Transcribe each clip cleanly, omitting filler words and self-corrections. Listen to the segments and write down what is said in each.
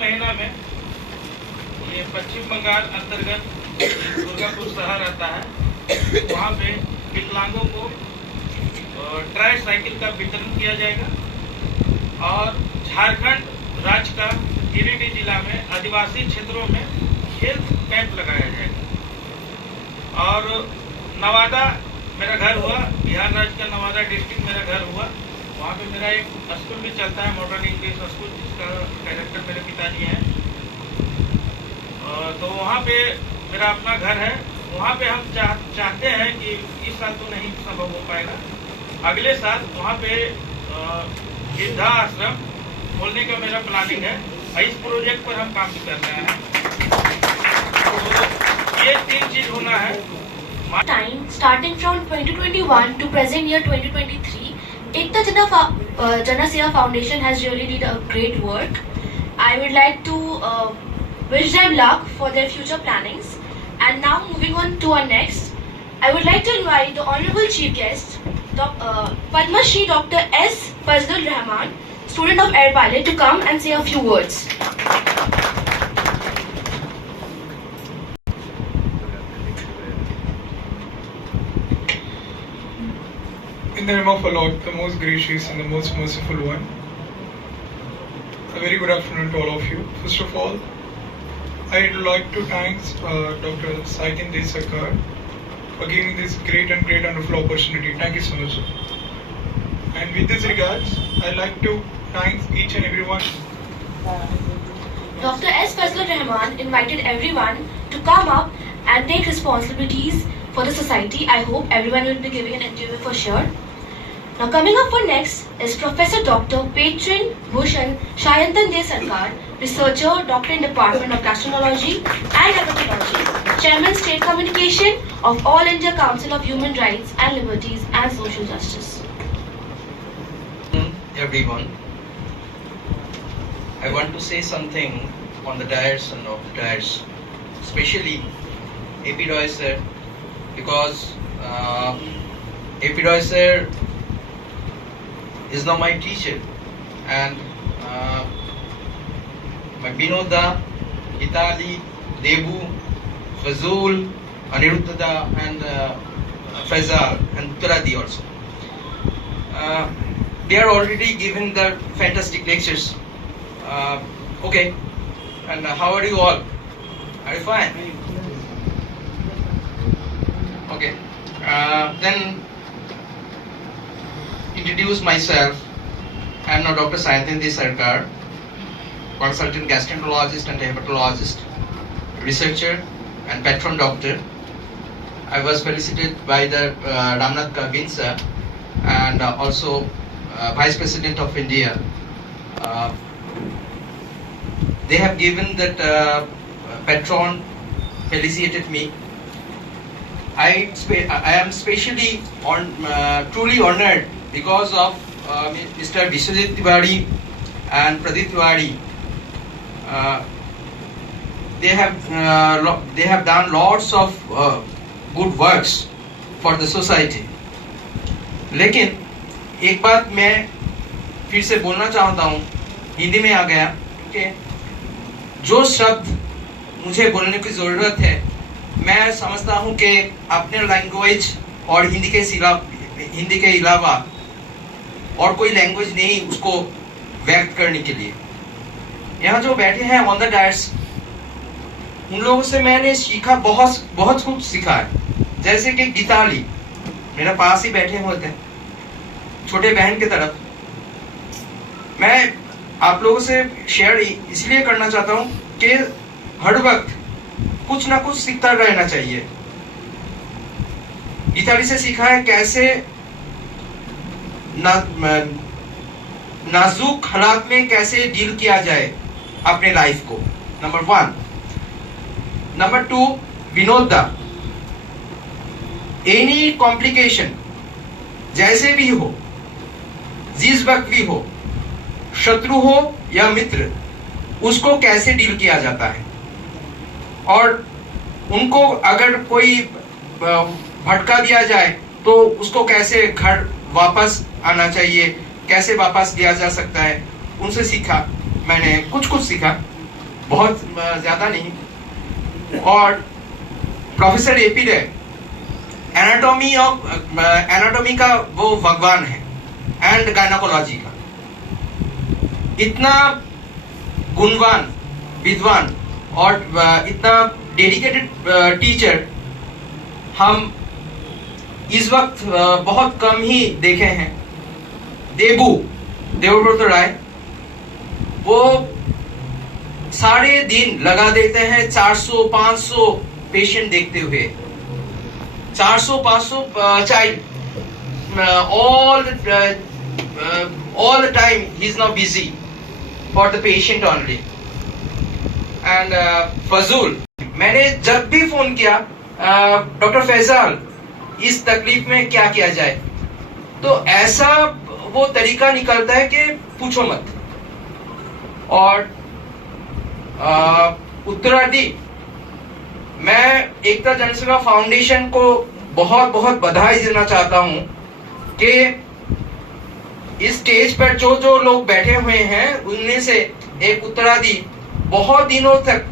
महीना में ये पश्चिम बंगाल अंतर्गत दुर्गापुर शहर आता है, वहाँ पे विकलांगों को ट्राई साइकिल का वितरण किया जाएगा। और झारखंड राज्य का गिरिडीह जिला में आदिवासी क्षेत्रों में हेल्थ कैंप लगाया जाएगा। और नवादा मेरा घर हुआ, बिहार राज्य का नवादा डिस्ट्रिक्ट मेरा घर हुआ, वहाँ पे मेरा एक स्कूल भी चलता है, मॉडर्न इंग्लिश स्कूल, जिसका डायरेक्टर मेरे पिताजी हैं। तो वहाँ पे मेरा अपना घर है। वहाँ पे हम चाहते हैं कि इस साल तो नहीं संभव हो पाएगा, अगले साल वहाँ पे वृद्धा आश्रम खोलने का मेरा प्लानिंग है। इस प्रोजेक्ट पर हम काम भी कर रहे हैं। तो ये 3 चीज होना है। Time starting from 2021 to present year 2023, Ekta Jana Seva Foundation has really did a great work. I would like to wish them luck for their future plannings. And now moving on to our next, I would like to invite the Honorable Chief Guest, Padma Shri Dr. S. Fazlur Rahman, student of Air Pilot, to come and say a few words. In the name of our Lord, the most gracious and the most merciful one, a very good afternoon to all of you. First of all, I'd like to thank Dr. Saitin Desakar for giving this great and wonderful opportunity. Thank you so much. And with this regards, I'd like to thank each and everyone. Dr. S. Fazlur Rahman invited everyone to come up and take responsibilities for the society. I hope everyone will be giving an interview for sure. Now coming up for next is Professor Dr. Petrin Bhushan Shayantan Desarkar, researcher, doctor in Department of Gastroenterology and Hepatology, Chairman State Communication of All India Council of Human Rights and Liberties and Social Justice. Everyone, I want to say something on the dais and off the dais, especially AP Roy sir, because AP Roy sir is now my teacher, and my Binoda, Itali, Debu, Fazul, Aniruddha, and Faisal, and Turadi also. They are already given the fantastic lectures. Okay, and how are you all? Are you fine? Okay, then introduce myself. I am now Dr. Sayantan Desarkar, consultant gastroenterologist and hepatologist, researcher and patron doctor. I was felicitated by the Ramnath Kavinsa and also Vice President of India. They have given that patron felicitated me. I am especially truly honored because of Mr. Vishwajit Tiwari and Pradeep Tiwari. They have done lots of good works for the society. लेकिन एक बात मैं फिर से बोलना चाहता हूँ, हिंदी में आ गया, कि जो शब्द मुझे बोलने की जरूरत है, मैं समझता हूँ कि अपने लैंग्वेज और हिंदी के अलावा और कोई लैंग्वेज नहीं उसको व्यक्त करने के लिए। यहाँ जो बैठे हैं ऑन द डायस, उन लोगों से मैंने सीखा, बहुत कुछ सीखा है। जैसे कि गीताली मेरे पास ही बैठे होते हैं, छोटे बहन की तरफ। मैं आप लोगों से शेयर इसलिए करना चाहता हूँ कि हर वक्त कुछ ना कुछ सीखता रहना चाहिए। गीताली से सीखा है कैसे नाजुक हालात में कैसे डील किया जाए अपने लाइफ को, नंबर 1। नंबर 2, विनोदा, एनी कॉम्प्लिकेशन जैसे भी हो, जिस वक्त भी हो, शत्रु हो या मित्र, उसको कैसे डील किया जाता है, और उनको अगर कोई भटका दिया जाए तो उसको कैसे घर वापस आना चाहिए, कैसे वापस लिया जा सकता है, उनसे सीखा। मैंने कुछ सीखा। बहुत ज्यादा नहीं। और प्रोफेसर एपी रे एनाटॉमी का वो भगवान है एंड गायनाकोलॉजी का। इतना गुणवान, विद्वान और इतना डेडिकेटेड टीचर हम इस वक्त बहुत कम ही देखे हैं। देवव्रत राय, वो सारे दिन लगा देते हैं 400-500 पेशेंट देखते हुए, 400-500 child all the time he is now busy for the patient only. And फजूल, मैंने जब भी फोन किया डॉक्टर फैजाल इस तकलीफ में क्या किया जाए, तो ऐसा वो तरीका निकलता है कि पूछो मत। और उत्तरादी, मैं एकता जनसेवा फाउंडेशन को बहुत बहुत बधाई देना चाहता हूं कि इस स्टेज पर जो लोग बैठे हुए हैं उनमें से एक उत्तरादी बहुत दिनों तक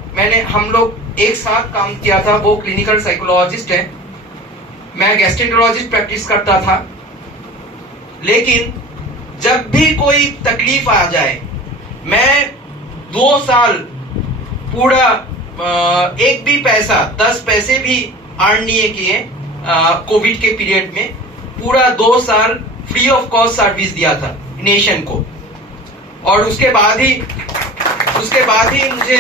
हम लोग एक साथ काम किया था। वो क्लिनिकल साइकोलॉजिस्ट है, मैं गैस्ट्रोएंटरोलॉजिस्ट प्रैक्टिस करता था। लेकिन जब भी कोई तकलीफ आ जाए, मैं 2 साल पूरा एक भी पैसा 10 पैसे भी अर्न नहीं किए कोविड के पीरियड में। पूरा 2 साल फ्री ऑफ कॉस्ट सर्विस दिया था नेशन को। और उसके बाद ही मुझे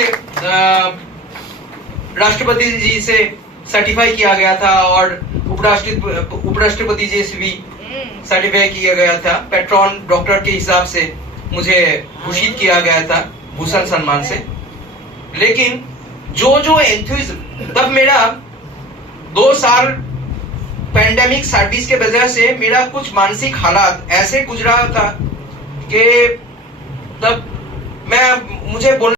राष्ट्रपति जी से सर्टिफाई किया गया था और उपराष्ट्रपति जी से भी सर्टिफाई किया गया था। पेट्रॉन डॉक्टर के हिसाब से मुझे भूषित किया गया था भूषण सम्मान से। लेकिन जो एंथुसिज्म, तब मेरा 2 साल पैंडेमिक सर्विस के वजह से मेरा कुछ मानसिक हालात ऐसे गुजरा था कि तब मुझे बोलना